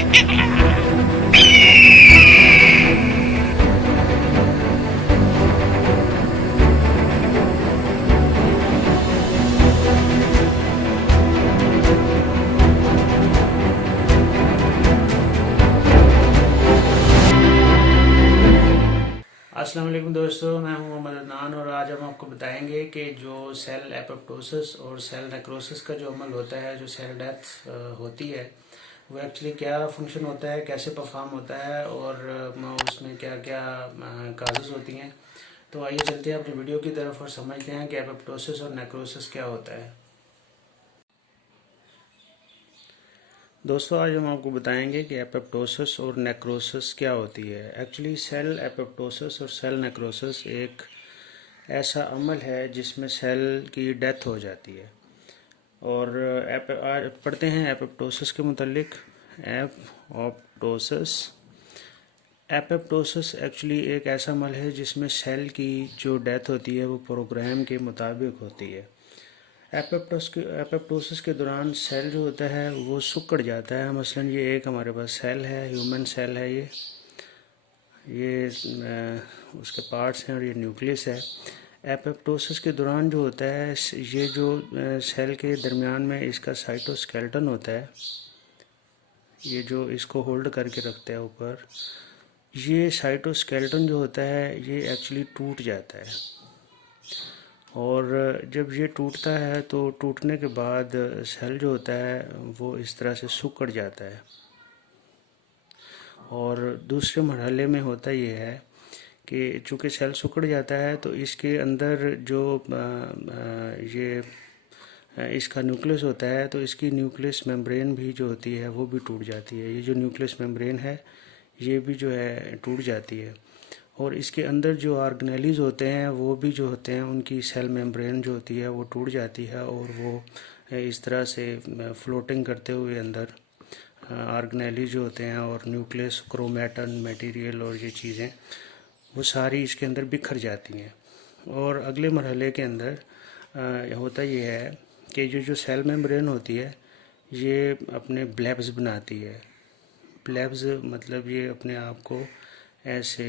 अस्सलाम वालेकुम दोस्तों, मैं हूं मोहम्मद अदनान और आज हम आपको बताएंगे कि जो सेल एपोप्टोसिस और सेल नेक्रोसिस का जो अमल होता है, जो सेल डेथ होती है, वो एक्चुअली क्या फंक्शन होता है, कैसे परफॉर्म होता है और उसमें क्या क्या काजेज़ होती हैं। तो आइए चलते हैं अपनी वीडियो की तरफ और समझते हैं कि एपोप्टोसिस और नेक्रोसिस क्या होता है। दोस्तों, आज हम आपको बताएंगे कि एपोप्टोसिस और नेक्रोसिस क्या होती है। एक्चुअली सेल एपोप्टोसिस और सेल नेक्रोसिस एक ऐसा अमल है जिसमें सेल की डेथ हो जाती है। और पढ़ते हैं एपोप्टोसिस के मुतालिक। एपोप्टोसिस एक्चुअली एक ऐसा अमल है जिसमें सेल की जो डेथ होती है वो प्रोग्राम के मुताबिक होती है। एपोप्टोसिस के दौरान सेल जो होता है वो सिकुड़ जाता है। मसलन ये एक हमारे पास सेल है, ह्यूमन सेल है, ये उसके पार्ट्स हैं और ये न्यूक्लियस है। एपोप्टोसिस के दौरान जो होता है, ये जो सेल के दरमियान में इसका साइटोस्केलेटन होता है, ये जो इसको होल्ड करके रखता है ऊपर, ये साइटोस्केलेटन जो होता है ये एक्चुअली टूट जाता है। और जब ये टूटता है तो टूटने के बाद सेल जो होता है वो इस तरह से सिकुड़ जाता है। और दूसरे मरहले में होता ये है कि चूँकि सेल सिकुड़ जाता है तो इसके अंदर जो ये इसका न्यूक्लियस होता है, तो इसकी न्यूक्लियस मेम्ब्रेन भी जो होती है वो भी टूट जाती है। ये जो न्यूक्लियस मेम्ब्रेन है ये भी जो है टूट जाती है। और इसके अंदर जो ऑर्गेनेलीज होते हैं वो भी जो होते हैं, उनकी सेल मेम्ब्रेन जो होती है वो टूट जाती है और वो इस तरह से फ्लोटिंग करते हुए अंदर ऑर्गेनेली जो होते हैं और न्यूक्लियस, क्रोमेटन, मटेरियल और ये चीज़ें वो सारी इसके अंदर बिखर जाती हैं। और अगले मरहले के अंदर होता ये है कि जो सेल मेम्ब्रेन होती है ये अपने ब्लब्स बनाती है। ब्लब्स मतलब ये अपने आप को ऐसे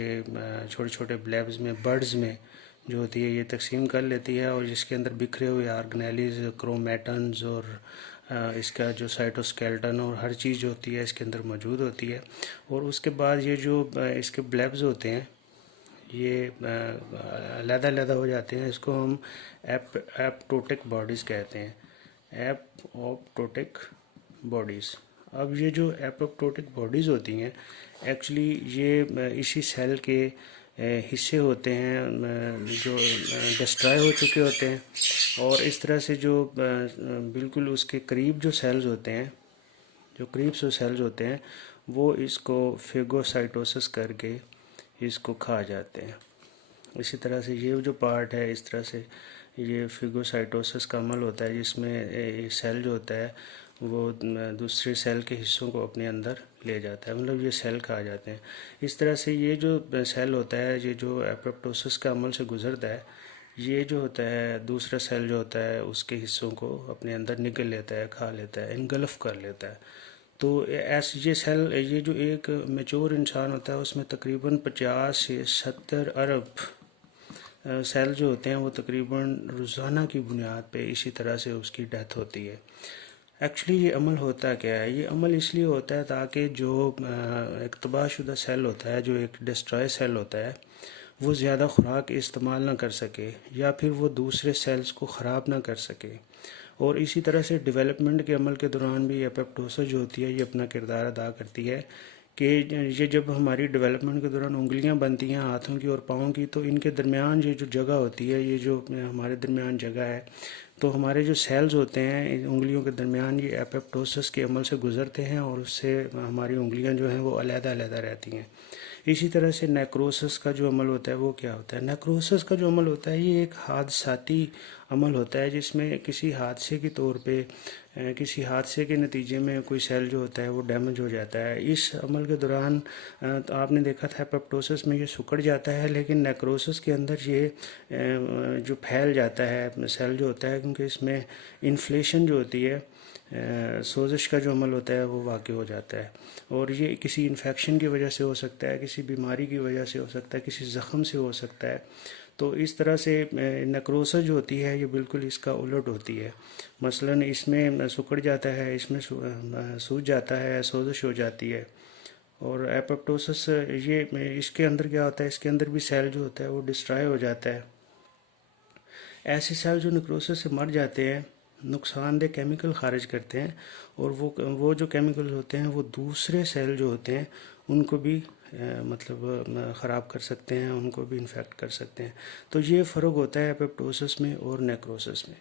छोटे छोटे ब्लब्स में, बर्ड्स में जो होती है ये तकसीम कर लेती है और जिसके अंदर बिखरे हुए ऑर्गेनेलीज, क्रोमेटन्स और इसका जो साइटोस्केलेटन और हर चीज़ जो होती है इसके अंदर मौजूद होती है। और उसके बाद ये जो इसके ब्लब्स होते हैं ये अलग-अलग हो जाते हैं। इसको हम एपोप्टोटिक बॉडीज़ कहते हैं, एपोप्टोटिक बॉडीज़। अब ये जो एपोप्टोटिक बॉडीज़ होती हैं एक्चुअली ये इसी सेल के हिस्से होते हैं जो डिस्ट्रॉय हो चुके होते हैं। और इस तरह से जो बिल्कुल उसके करीब जो सेल्स होते हैं, जो करीब से सेल्स होते हैं, वो इसको फेगोसाइटोसिस करके इसको खा जाते हैं। इसी तरह से ये जो पार्ट है, इस तरह से ये फेगोसाइटोसिस का अमल होता है जिसमें सेल जो होता है वो दूसरे सेल के हिस्सों को अपने अंदर ले जाता है, मतलब ये सेल खा जाते हैं। इस तरह से ये जो सेल होता है, ये जो एपोप्टोसिस का अमल से गुजरता है, ये जो होता है दूसरा सेल जो होता है उसके हिस्सों को अपने अंदर निगल लेता है, खा लेता है, इनगल्फ कर लेता है। तो ऐसे ये सेल, ये जो एक मैच्योर इंसान होता है उसमें तकरीबन 50 से 70 अरब सेल जो होते हैं वो तकरीबन रोज़ाना की बुनियाद पे इसी तरह से उसकी डेथ होती है। एक्चुअली ये अमल होता क्या है? ये अमल इसलिए होता है ताकि जो एक तबाहशुदा सेल होता है, जो एक डिस्ट्रॉय सेल होता है, वो ज़्यादा खुराक इस्तेमाल ना कर सके या फिर वो दूसरे सेल्स को ख़राब ना कर सके। और इसी तरह से डेवलपमेंट के अमल के दौरान भी एपोप्टोसिस जो होती है ये अपना किरदार अदा करती है कि ये जब हमारी डेवलपमेंट के दौरान उंगलियां बनती हैं हाथों की और पाँव की, तो इनके दरमियान ये जो जगह होती है, ये जो हमारे दरमियान जगह है, तो हमारे जो सेल्स होते हैं इन उंगलियों के दरमियान ये एपोप्टोसिस के अमल से गुजरते हैं और उससे हमारी उंगलियां जो हैं वो अलग-अलग रहती हैं। इसी तरह से नेक्रोसिस का जो अमल होता है वो क्या होता है? नेक्रोसिस का जो अमल होता है ये एक हादसाती अमल होता है जिसमें किसी हादसे के तौर पे, किसी हादसे के नतीजे में कोई सेल जो होता है वो डैमेज हो जाता है। इस अमल के दौरान तो आपने देखा था एपोप्टोसिस में ये सिकुड़ जाता है, लेकिन नेक्रोसिस के अंदर ये जो फैल जाता है सेल जो होता है, क्योंकि इसमें इन्फ्लेशन जो होती है सोजिश का जो अमल होता है वो वाक़ई हो जाता है। और ये किसी इन्फेक्शन की वजह से हो सकता है, किसी बीमारी की वजह से हो सकता है, किसी ज़ख़म से हो सकता है। तो इस तरह से नेक्रोसिस जो होती है ये बिल्कुल इसका उलट होती है। मसलन इसमें सिकुड़ जाता है, इसमें सूज जाता है, सोजिश हो जाती है। और एपोप्टोसिस ये इसके अंदर क्या होता है, इसके अंदर भी सेल जो होता है वो डिस्ट्रॉय हो जाता है। ऐसे सेल जो नेक्रोसिस से मर जाते हैं नुकसानदेह केमिकल खारिज करते हैं, और वो जो केमिकल होते हैं वो दूसरे सेल जो होते हैं उनको भी मतलब ख़राब कर सकते हैं, उनको भी इन्फेक्ट कर सकते हैं। तो ये फ़र्क होता है एपोप्टोसिस में और नेक्रोसिस में।